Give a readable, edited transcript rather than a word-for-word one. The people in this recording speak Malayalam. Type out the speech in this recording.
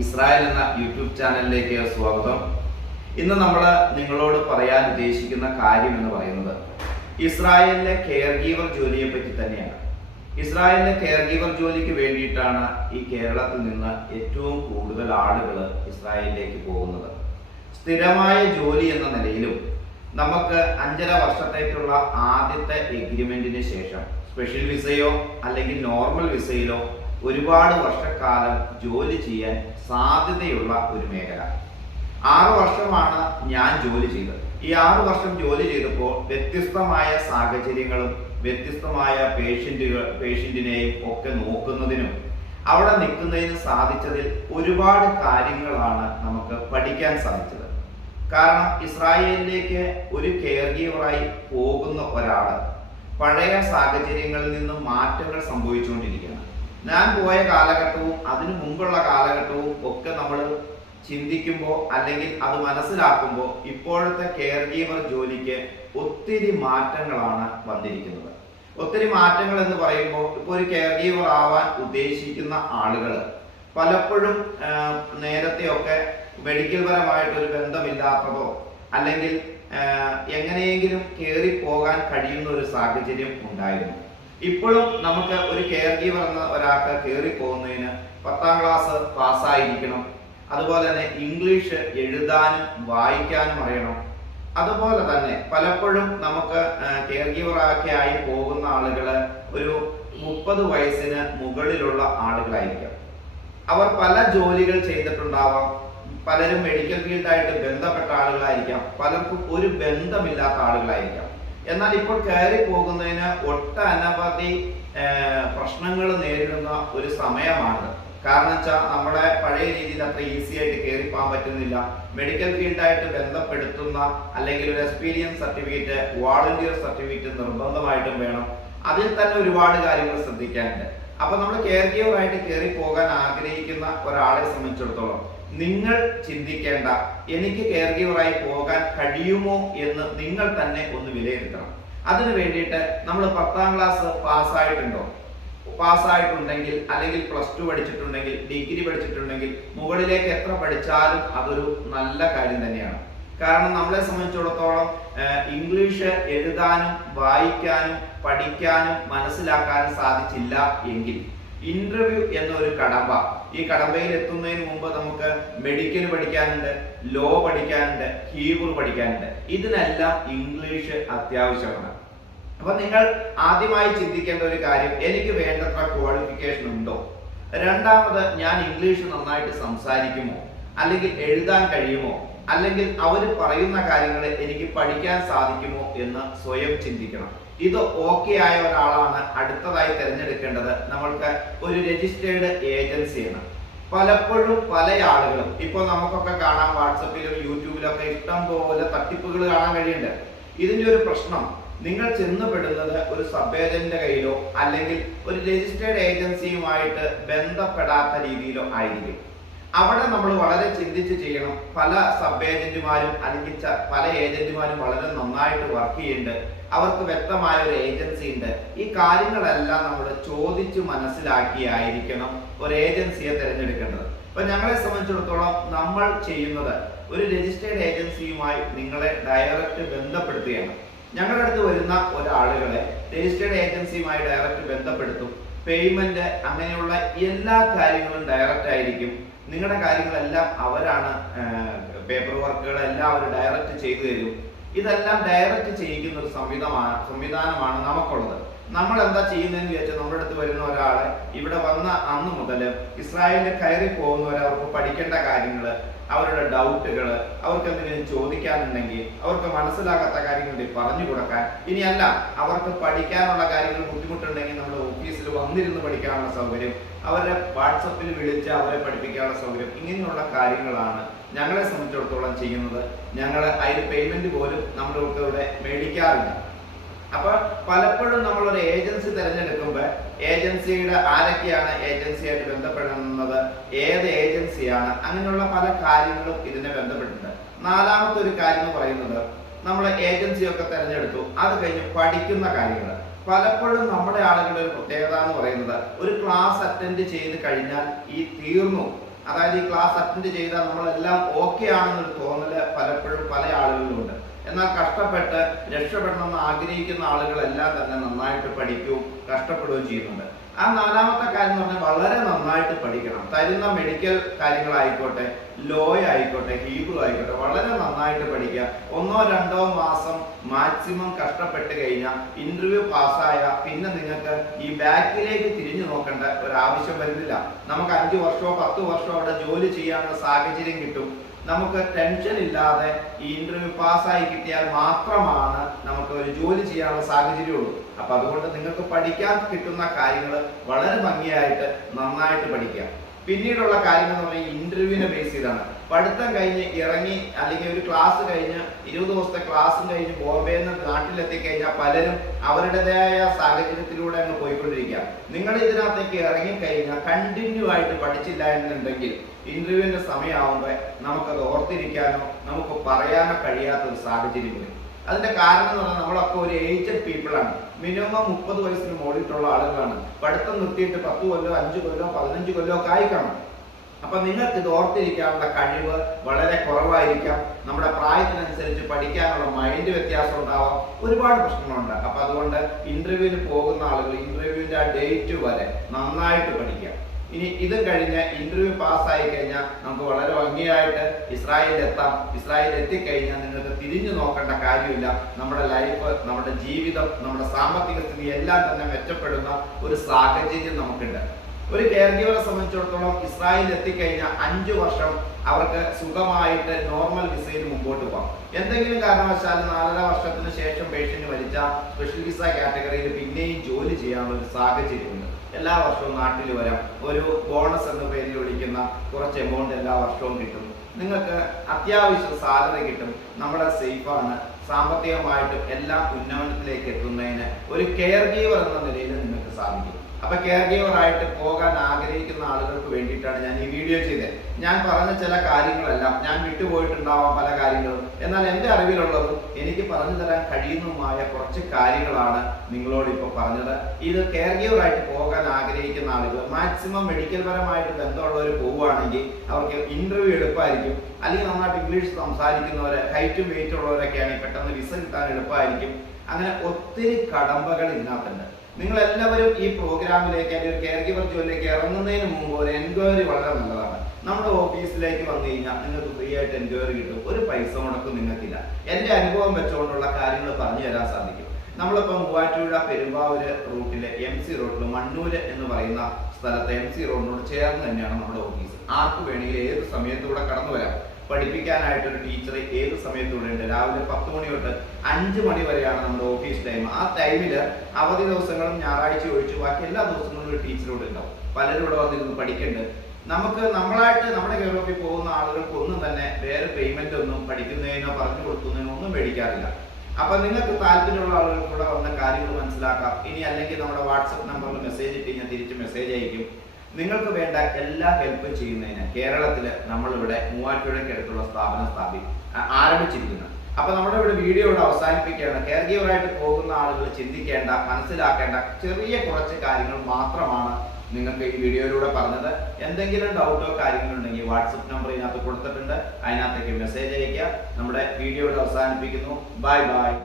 ഇസ്രായേൽ എന്ന യൂട്യൂബ് ചാനലിലേക്ക് സ്വാഗതം. ഇന്ന് നമ്മൾ നിങ്ങളോട് പറയാൻ ഉദ്ദേശിക്കുന്ന കാര്യം എന്ന് പറയുന്നത് ഇസ്രായേലിലെ കെയർ ഗീവർ ജോലിയെ പറ്റി തന്നെയാണ്. ഇസ്രായേലിലെ കെയർ ഗീവർ ജോലിക്ക് വേണ്ടിയിട്ടാണ് ഈ കേരളത്തിൽ നിന്ന് ഏറ്റവും കൂടുതൽ ആളുകൾ ഇസ്രായേലിലേക്ക് പോകുന്നത്. സ്ഥിരമായ ജോലി എന്ന നിലയിലും നമുക്ക് 5.5 വർഷത്തേക്കുള്ള ആദ്യത്തെ എഗ്രിമെന്റിന് ശേഷം സ്പെഷ്യൽ വിസയോ അല്ലെങ്കിൽ നോർമൽ വിസയിലോ ഒരുപാട് വർഷക്കാലം ജോലി ചെയ്യാൻ സാധ്യതയുള്ള ഒരു മേഖല. 6 വർഷമാണ് ഞാൻ ജോലി ചെയ്തത്. ഈ 6 വർഷം ജോലി ചെയ്തപ്പോൾ വ്യത്യസ്തമായ സാഹചര്യങ്ങളും വ്യത്യസ്തമായ പേഷ്യന്റിനെയും ഒക്കെ നോക്കുന്നതിനും അവിടെ നിൽക്കുന്നതിനും സാധിച്ചതിൽ ഒരുപാട് കാര്യങ്ങളാണ് നമുക്ക് പഠിക്കാൻ സാധിച്ചത്. കാരണം ഇസ്രായേലിലേക്ക് ഒരു കെയർ ഗീവറായി പോകുന്ന ഒരാള് പഴയ സാഹചര്യങ്ങളിൽ നിന്നും മാറ്റങ്ങൾ സംഭവിച്ചുകൊണ്ടിരിക്കുകയാണ്. ഞാൻ പോയ കാലഘട്ടവും അതിനു മുമ്പുള്ള കാലഘട്ടവും ഒക്കെ നമ്മൾ ചിന്തിക്കുമ്പോൾ അല്ലെങ്കിൽ അത് മനസ്സിലാക്കുമ്പോൾ ഇപ്പോഴത്തെ കെയർ ഗീവർ ജോലിക്ക് ഒത്തിരി മാറ്റങ്ങളാണ് വന്നിരിക്കുന്നത്. ഒത്തിരി മാറ്റങ്ങൾ എന്ന് പറയുമ്പോൾ ഇപ്പോൾ ഒരു കെയർ ഗീവർ ആവാൻ ഉദ്ദേശിക്കുന്ന ആളുകൾ പലപ്പോഴും നേരത്തെയൊക്കെ മെഡിക്കൽ പരമായിട്ടൊരു ബന്ധമില്ലാത്തതോ അല്ലെങ്കിൽ എങ്ങനെയെങ്കിലും കയറി പോകാൻ കഴിയുന്ന ഒരു സാഹചര്യം ഉണ്ടായിരുന്നു. ഇപ്പോഴും നമുക്ക് ഒരു കെയർ ഗീവർ എന്ന ഒരാൾക്ക് കയറി പോകുന്നതിന് 10ാം ക്ലാസ് പാസ്സായിരിക്കണം. അതുപോലെ തന്നെ ഇംഗ്ലീഷ് എഴുതാനും വായിക്കാനും അറിയണം. അതുപോലെ തന്നെ പലപ്പോഴും നമുക്ക് കെയർ ഗീവറൊക്കെ ആയി പോകുന്ന ആളുകൾ ഒരു 30 വയസ്സിന് മുകളിലുള്ള ആളുകളായിരിക്കാം. അവർ പല ജോലികൾ ചെയ്തിട്ടുണ്ടാവാം. പലരും മെഡിക്കൽ ഫീൽഡായിട്ട് ബന്ധപ്പെട്ട ആളുകളായിരിക്കാം. പലർക്കും ഒരു ബന്ധമില്ലാത്ത ആളുകളായിരിക്കാം. എന്നാൽ ഇപ്പോൾ കയറി പോകുന്നതിന് ഒട്ടനവധി പ്രശ്നങ്ങൾ നേരിടുന്ന ഒരു സമയമാണ്. കാരണം വെച്ചാൽ നമ്മുടെ പഴയ രീതിയിൽ അത്ര ഈസി ആയിട്ട് കയറി പോകാൻ പറ്റുന്നില്ല. മെഡിക്കൽ ഫീൽഡായിട്ട് ബന്ധപ്പെടുത്തുന്ന അല്ലെങ്കിൽ ഒരു എക്സ്പീരിയൻസ് സർട്ടിഫിക്കറ്റ്, വോളണ്ടിയർ സർട്ടിഫിക്കറ്റ് നിർബന്ധമായിട്ടും വേണം. അതിൽ തന്നെ ഒരുപാട് കാര്യങ്ങൾ ശ്രദ്ധിക്കാനുണ്ട്. അപ്പൊ നമ്മൾ കെയർ ഗീവർ ആയിട്ട് കയറി പോകാൻ ആഗ്രഹിക്കുന്ന ഒരാളെ സംബന്ധിച്ചിടത്തോളം നിങ്ങൾ ചിന്തിക്കേണ്ട, എനിക്ക് കെയർ ഗീവറായി പോകാൻ കഴിയുമോ എന്ന് നിങ്ങൾ തന്നെ ഒന്ന് വിലയിരുത്തണം. അതിനു വേണ്ടിയിട്ട് നമ്മൾ 10ാം ക്ലാസ് പാസ്സായിട്ടുണ്ടെങ്കിൽ അല്ലെങ്കിൽ +2 പഠിച്ചിട്ടുണ്ടെങ്കിൽ, ഡിഗ്രി പഠിച്ചിട്ടുണ്ടെങ്കിൽ മുകളിലേക്ക് എത്ര പഠിച്ചാലും അതൊരു നല്ല കാര്യം തന്നെയാണ്. കാരണം നമ്മളെ സംബന്ധിച്ചിടത്തോളം ഇംഗ്ലീഷ് എഴുതാനും വായിക്കാനും പഠിക്കാനും മനസ്സിലാക്കാനും സാധിച്ചില്ല എങ്കിൽ ഇന്റർവ്യൂ എന്നൊരു കടമ്പ, ഈ കടമ്പയിൽ എത്തുന്നതിന് മുമ്പ് നമുക്ക് മെഡിക്കൽ പഠിക്കാനുണ്ട്, ലോ പഠിക്കാനുണ്ട്, ഹീബ്രു പഠിക്കാനുണ്ട്. ഇതിനെല്ലാം ഇംഗ്ലീഷ് അത്യാവശ്യമാണ്. അപ്പൊ നിങ്ങൾ ആദ്യമായി ചിന്തിക്കേണ്ട ഒരു കാര്യം, എനിക്ക് വേണ്ടത്ര ക്വാളിഫിക്കേഷൻ ഉണ്ടോ? രണ്ടാമത്, ഞാൻ ഇംഗ്ലീഷ് നന്നായിട്ട് സംസാരിക്കുമോ അല്ലെങ്കിൽ എഴുതാൻ കഴിയുമോ, അല്ലെങ്കിൽ അവർ പറയുന്ന കാര്യങ്ങൾ എനിക്ക് പഠിക്കാൻ സാധിക്കുമോ എന്ന് സ്വയം ചിന്തിക്കണം. ഇത് ഓക്കെ ആയ ഒരാളാണ് അടുത്തതായി തിരഞ്ഞെടുക്കേണ്ടത്. നമ്മൾക്ക് ഒരു രജിസ്റ്റേർഡ് ഏജൻസിയാണ്. പലപ്പോഴും പല ആളുകളും ഇപ്പോൾ നമുക്കൊക്കെ കാണാം, വാട്സപ്പിലും യൂട്യൂബിലൊക്കെ ഇഷ്ടം പോലെ തട്ടിപ്പുകൾ കാണാൻ കഴിയുന്നുണ്ട്. ഇതിന്റെ ഒരു പ്രശ്നം, നിങ്ങൾ ചെന്നപ്പെടുന്നത് ഒരു സബ് ഏജന്റിന്റെ കയ്യിലോ അല്ലെങ്കിൽ ഒരു രജിസ്റ്റേർഡ് ഏജൻസിയുമായിട്ട് ബന്ധപ്പെടാത്ത രീതിയിലോ ആയിരിക്കും. അവിടെ നമ്മൾ വളരെ ചിന്തിച്ച് ചെയ്യണം. പല സബ് ഏജന്റുമാരും അല്ലെങ്കിൽ പല ഏജന്റുമാരും വളരെ നന്നായിട്ട് വർക്ക് ചെയ്യുന്നുണ്ട്. അവർക്ക് വ്യക്തമായ ഒരു ഏജൻസി ഉണ്ട്. ഈ കാര്യങ്ങളെല്ലാം നമ്മൾ ചോദിച്ചു മനസ്സിലാക്കിയായിരിക്കണം ഒരു ഏജൻസിയെ തിരഞ്ഞെടുക്കേണ്ടത്. ഇപ്പൊ ഞങ്ങളെ സംബന്ധിച്ചിടത്തോളം നമ്മൾ ചെയ്യുന്നത് ഒരു രജിസ്റ്റേർഡ് ഏജൻസിയുമായി നിങ്ങളെ ഡയറക്റ്റ് ബന്ധപ്പെടുത്തുകയാണ്. ഞങ്ങളുടെ അടുത്ത് വരുന്ന ഒരാളുകളെ രജിസ്റ്റേർഡ് ഏജൻസിയുമായി ഡയറക്റ്റ് ബന്ധപ്പെടുത്തും. പേയ്മെന്റ് അങ്ങനെയുള്ള എല്ലാ കാര്യങ്ങളും ഡയറക്റ്റ് ആയിരിക്കും. നിങ്ങളുടെ കാര്യങ്ങളെല്ലാം അവരാണ്, പേപ്പർ വർക്കുകളെല്ലാം അവർ ഡയറക്റ്റ് ചെയ്തു തരും. ഇതെല്ലാം ഡയറക്റ്റ് ചെയ്യിക്കുന്ന ഒരു സംവിധാനമാണ് നമുക്കുള്ളത്. നമ്മൾ എന്താ ചെയ്യുന്നതെന്ന് ചോദിച്ചാൽ, നമ്മുടെ അടുത്ത് വരുന്ന ഒരാളെ ഇവിടെ വന്ന അന്ന് മുതൽ ഇസ്രായേലിൽ കയറി പോകുന്നവരവർക്ക് പഠിക്കേണ്ട കാര്യങ്ങൾ, അവരുടെ ഡൗട്ടുകൾ, അവർക്ക് എന്തെങ്കിലും ചോദിക്കാനുണ്ടെങ്കിൽ, അവർക്ക് മനസ്സിലാകാത്ത കാര്യങ്ങൾ പറഞ്ഞു കൊടുക്കാൻ, ഇനിയല്ല അവർക്ക് പഠിക്കാനുള്ള കാര്യങ്ങൾ ബുദ്ധിമുട്ടുണ്ടെങ്കിൽ നമ്മുടെ ഓഫീസിൽ വന്നിരുന്ന് പഠിക്കാനുള്ള സൗകര്യം, അവരെ വാട്സപ്പിൽ വിളിച്ച് അവരെ പഠിപ്പിക്കാനുള്ള സൗകര്യം, ഇങ്ങനെയുള്ള കാര്യങ്ങളാണ് ഞങ്ങളെ സംബന്ധിച്ചിടത്തോളം ചെയ്യുന്നത്. ഞങ്ങൾ അതിന് പേയ്മെന്റ് പോലും നമ്മളിവിടെ മേടിക്കാറില്ല. അപ്പൊ പലപ്പോഴും നമ്മളൊരു ഏജൻസി തിരഞ്ഞെടുക്കുമ്പോൾ ഏജൻസിയുടെ ആരൊക്കെയാണ് ഏജൻസിയായിട്ട് ബന്ധപ്പെടുന്നത്, ഏത് ഏജൻസിയാണ്, അങ്ങനെയുള്ള പല കാര്യങ്ങളും ഇതിനെ ബന്ധപ്പെട്ടിട്ടുണ്ട്. 4ാമത്തെ ഒരു കാര്യം എന്ന് പറയുന്നത്, നമ്മൾ ഏജൻസിയൊക്കെ തിരഞ്ഞെടുത്തു, അത് കഴിഞ്ഞ് പഠിക്കുന്ന കാര്യങ്ങൾ. പലപ്പോഴും നമ്മുടെ ആളുകളുടെ ഒരു പ്രത്യേകത എന്ന് പറയുന്നത്, ഒരു ക്ലാസ് അറ്റൻഡ് ചെയ്ത് കഴിഞ്ഞാൽ ഈ തീർന്നു, അതായത് ഈ ക്ലാസ് അറ്റൻഡ് ചെയ്താൽ നമ്മളെല്ലാം ഓക്കെ ആണെന്നൊരു തോന്നല് പലപ്പോഴും പല ആളുകളിലുണ്ട്. എന്നാൽ കഷ്ടപ്പെട്ട് രക്ഷപ്പെടണമെന്ന് ആഗ്രഹിക്കുന്ന ആളുകളെല്ലാം തന്നെ നന്നായിട്ട് പഠിക്കുകയും കഷ്ടപ്പെടുകയും ചെയ്യുന്നുണ്ട്. ആ നാലാമത്തെ കാര്യം എന്ന് പറഞ്ഞാൽ വളരെ നന്നായിട്ട് പഠിക്കണം. തരുന്ന മെഡിക്കൽ കാര്യങ്ങളായിക്കോട്ടെ, ലോ ആയിക്കോട്ടെ, ഹീബ്രു ആയിക്കോട്ടെ, വളരെ നന്നായിട്ട് പഠിക്കുക. 1-2 മാസം മാക്സിമം കഷ്ടപ്പെട്ട് കഴിഞ്ഞാൽ ഇന്റർവ്യൂ പാസ്സായ പിന്നെ നിങ്ങൾക്ക് ഈ ബാക്കിലേക്ക് തിരിഞ്ഞു നോക്കേണ്ട ഒരു ആവശ്യം വരുന്നില്ല. നമുക്ക് 5 വർഷമോ 10 വർഷമോ അവിടെ ജോലി ചെയ്യാനുള്ള സാഹചര്യം കിട്ടും. നമുക്ക് ടെൻഷൻ ഇല്ലാതെ ഈ ഇന്റർവ്യൂ പാസ്സായി കിട്ടിയാൽ മാത്രമാണ് നമുക്ക് ഒരു ജോലി ചെയ്യാനുള്ള സാഹചര്യമുള്ളൂ. അപ്പൊ അതുകൊണ്ട് നിങ്ങൾക്ക് പഠിക്കാൻ കിട്ടുന്ന കാര്യങ്ങൾ വളരെ ഭംഗിയായിട്ട് നന്നായിട്ട് പഠിക്കുക. പിന്നീടുള്ള കാര്യങ്ങൾ എന്ന് പറഞ്ഞാൽ ഇന്റർവ്യൂവിനെ ബേസ് ചെയ്താണ്. പഠിത്തം കഴിഞ്ഞ് ഇറങ്ങി അല്ലെങ്കിൽ ഒരു ക്ലാസ് കഴിഞ്ഞ് 20 ദിവസത്തെ ക്ലാസ്സും കഴിഞ്ഞ് ബോംബെയിൽ നിന്ന് നാട്ടിലെത്തിക്കഴിഞ്ഞാൽ പലരും അവരുടേതായ സാഹചര്യത്തിലൂടെ അങ്ങ് പോയിക്കൊണ്ടിരിക്കുക. നിങ്ങൾ ഇതിനകത്തേക്ക് ഇറങ്ങിക്കഴിഞ്ഞാൽ കണ്ടിന്യൂ ആയിട്ട് പഠിച്ചില്ല എന്നുണ്ടെങ്കിൽ ഇന്റർവ്യൂവിന്റെ സമയമാകുമ്പോൾ നമുക്കത് ഓർത്തിരിക്കാനോ നമുക്ക് പറയാനോ കഴിയാത്ത ഒരു സാഹചര്യം വരും. അതിന്റെ കാരണം എന്ന് പറഞ്ഞാൽ നമ്മളൊക്കെ ഒരു ഏജ്ഡ് പീപ്പിൾ ആണ്. മിനിമം 30 വയസ്സിന് മുകളിലുള്ള ആളുകളാണ്. പഠിത്തം നിർത്തിയിട്ട് 10 കൊല്ലോ 5 കൊല്ലോ 15 കൊല്ലോ ഒക്കെ ആയിക്കാണും. അപ്പൊ നിങ്ങൾക്ക് ഇത് ഓർത്തിരിക്കാനുള്ള കഴിവ് വളരെ കുറവായിരിക്കാം. നമ്മുടെ പ്രായത്തിനനുസരിച്ച് പഠിക്കാനുള്ള മൈൻഡ് വ്യത്യാസം ഉണ്ടാവാം. ഒരുപാട് പ്രശ്നങ്ങളുണ്ട്. അപ്പൊ അതുകൊണ്ട് ഇന്റർവ്യൂവിന് പോകുന്ന ആളുകൾ ഇന്റർവ്യൂവിന്റെ ആ ഡേറ്റ് വരെ നന്നായിട്ട് പഠിക്കുക. ഇനി ഇത് കഴിഞ്ഞ് ഇന്റർവ്യൂ പാസ്സായി കഴിഞ്ഞാൽ നമുക്ക് വളരെ ഭംഗിയായിട്ട് ഇസ്രായേലിൽ എത്താം. ഇസ്രായേലിൽ എത്തിക്കഴിഞ്ഞാൽ നിങ്ങൾക്ക് തിരിഞ്ഞു നോക്കേണ്ട കാര്യമില്ല. നമ്മുടെ ലൈഫ്, നമ്മുടെ ജീവിതം, നമ്മുടെ സാമ്പത്തിക സ്ഥിതി എല്ലാം തന്നെ മെച്ചപ്പെടുന്ന ഒരു സാഹചര്യം നമുക്കുണ്ട്. ഒരു കെയർ ഗീവറെ സംബന്ധിച്ചിടത്തോളം ഇസ്രായേലിൽ എത്തിക്കഴിഞ്ഞാൽ 5 വർഷം അവർക്ക് സുഖമായിട്ട് നോർമൽ വിസയിൽ മുമ്പോട്ട് പോകാം. എന്തെങ്കിലും കാരണവശാൽ 4.5 വർഷത്തിന് ശേഷം പേഷ്യന്റ് മരിച്ച സ്പെഷ്യൽ വിസ കാറ്റഗറിയിൽ പിന്നെയും ജോലി ചെയ്യാനുള്ള ഒരു സാഹചര്യമുണ്ട്. എല്ലാ വർഷവും നാട്ടിൽ വരാം. ഒരു ബോണസ് എന്ന പേരിൽ വിളിക്കുന്ന കുറച്ച് എമൗണ്ട് എല്ലാ വർഷവും കിട്ടും. നിങ്ങൾക്ക് അത്യാവശ്യം സാലറി കിട്ടും. നമ്മുടെ സേഫാണ്. സാമ്പത്തികമായിട്ടും എല്ലാം ഉന്നമനത്തിലേക്ക് എത്തുന്നതിന് ഒരു കെയർ ഗീവർ എന്ന നിലയിൽ നിങ്ങൾക്ക് സാധിക്കും. അപ്പൊ കെയർ ഗീവർ ആയിട്ട് പോകാൻ ആഗ്രഹിക്കുന്ന ആളുകൾക്ക് വേണ്ടിയിട്ടാണ് ഞാൻ ഈ വീഡിയോ ചെയ്തത്. ഞാൻ പറഞ്ഞ ചില കാര്യങ്ങളെല്ലാം ഞാൻ വിട്ടുപോയിട്ടുണ്ടാവാം പല കാര്യങ്ങളും. എന്നാൽ എൻ്റെ അറിവിലുള്ളതും എനിക്ക് പറഞ്ഞു തരാൻ കഴിയുന്നതുമായ കുറച്ച് കാര്യങ്ങളാണ് നിങ്ങളോട് ഇപ്പോൾ പറഞ്ഞത്. ഇത് കെയർ ഗീവർ ആയിട്ട് പോകാൻ ആഗ്രഹിക്കുന്ന ആളുകൾ മാക്സിമം മെഡിക്കൽ പരമായിട്ട് ബന്ധമുള്ളവർ പോവുകയാണെങ്കിൽ അവർക്ക് ഇന്റർവ്യൂ എളുപ്പമായിരിക്കും. അല്ലെങ്കിൽ നന്നായിട്ട് ഇംഗ്ലീഷ് സംസാരിക്കുന്നവര്, ഹൈറ്റും വെയിറ്റും ഉള്ളവരൊക്കെയാണെങ്കിൽ പെട്ടെന്ന് വിസ കിട്ടാൻ എളുപ്പമായിരിക്കും. അങ്ങനെ ഒത്തിരി കടമ്പകൾ ഇതിനകത്തുണ്ട്. നിങ്ങൾ എല്ലാവരും ഈ പ്രോഗ്രാമിലേക്ക് അല്ലെങ്കിൽ കെയർ ഗീവർ ജോലിയിലേക്ക് ഇറങ്ങുന്നതിന് മുമ്പ് ഒരു എൻക്വയറി വളരെ നല്ലതാണ്. നമ്മുടെ ഓഫീസിലേക്ക് വന്നു കഴിഞ്ഞാൽ നിങ്ങൾക്ക് ഫ്രീ ആയിട്ട് എൻക്വയറി കിട്ടും. ഒരു പൈസ മുടക്കും നിങ്ങൾക്കില്ല. എൻ്റെ അനുഭവം വെച്ചുകൊണ്ടുള്ള കാര്യങ്ങൾ പറഞ്ഞു തരാൻ സാധിക്കും. നമ്മളിപ്പോൾ മൂവാറ്റുപുഴ പെരുമ്പാവൂര് റൂട്ടിലെ MC റോഡിൽ മണ്ണൂര് എന്ന് പറയുന്ന സ്ഥലത്തെ MC റോഡിനോട് ചേർന്ന് തന്നെയാണ് നമ്മുടെ ഓഫീസ്. ആർക്ക് വേണമെങ്കിലും ഏത് സമയത്തൂടെ കടന്നു വരാം. പഠിപ്പിക്കാനായിട്ടൊരു ടീച്ചർ ഏത് സമയത്തൂടെ ഉണ്ട്. രാവിലെ 10 മണി തൊട്ട് 5 മണി വരെയാണ് നമ്മുടെ ഓഫീസ് ടൈം. ആ ടൈമിൽ അവധി ദിവസങ്ങളും ഞായറാഴ്ച ഒഴിച്ചു ബാക്കി എല്ലാ ദിവസങ്ങളും ഒരു ടീച്ചറോട് ഉണ്ടാവും. പലരും ഇവിടെ വന്നിരുന്ന് പഠിക്കുന്നുണ്ട്. നമുക്ക് നമ്മളായിട്ട് നമ്മുടെ കേരളത്തിൽ പോകുന്ന ആളുകൾക്ക് ഒന്നും തന്നെ വേറെ പേയ്മെന്റ് ഒന്നും പഠിക്കുന്നതിനോ പറഞ്ഞു കൊടുക്കുന്നതിനോ ഒന്നും മേടിക്കാറില്ല. അപ്പൊ നിങ്ങൾക്ക് താല്പര്യമുള്ള ആളുകൾ കൂടെ വന്ന കാര്യങ്ങൾ മനസ്സിലാക്കാം. ഇനി അല്ലെങ്കിൽ നമ്മുടെ വാട്സപ്പ് നമ്പറിൽ മെസ്സേജ് ഇട്ട് ഞാൻ തിരിച്ച് മെസ്സേജ് അയക്കും. നിങ്ങൾക്ക് വേണ്ട എല്ലാ ഹെൽപ്പും ചെയ്യുന്നതിന് കേരളത്തിൽ നമ്മളിവിടെ മൂവാറ്റുപുഴയ്ക്ക് അടുത്തുള്ള സ്ഥാപനം ആരംഭിച്ചിരിക്കുന്നത്. അപ്പൊ നമ്മുടെ ഇവിടെ വീഡിയോ ഇവിടെ അവസാനിപ്പിക്കുകയാണ്. കെയർ ഗീവറായിട്ട് പോകുന്ന ആളുകൾ ചിന്തിക്കേണ്ട, മനസ്സിലാക്കേണ്ട ചെറിയ കുറച്ച് കാര്യങ്ങൾ മാത്രമാണ് നിങ്ങൾക്ക് ഈ വീഡിയോയിലൂടെ പറഞ്ഞത്. എന്തെങ്കിലും ഡൗട്ടോ കാര്യങ്ങളോ ഉണ്ടെങ്കിൽ വാട്സപ്പ് നമ്പർ ഇതിനകത്ത് കൊടുത്തിട്ടുണ്ട്. അതിനകത്തേക്ക് മെസ്സേജ് അയക്കുക. നമ്മുടെ വീഡിയോ ഇവിടെ അവസാനിപ്പിക്കുന്നു. Bye bye.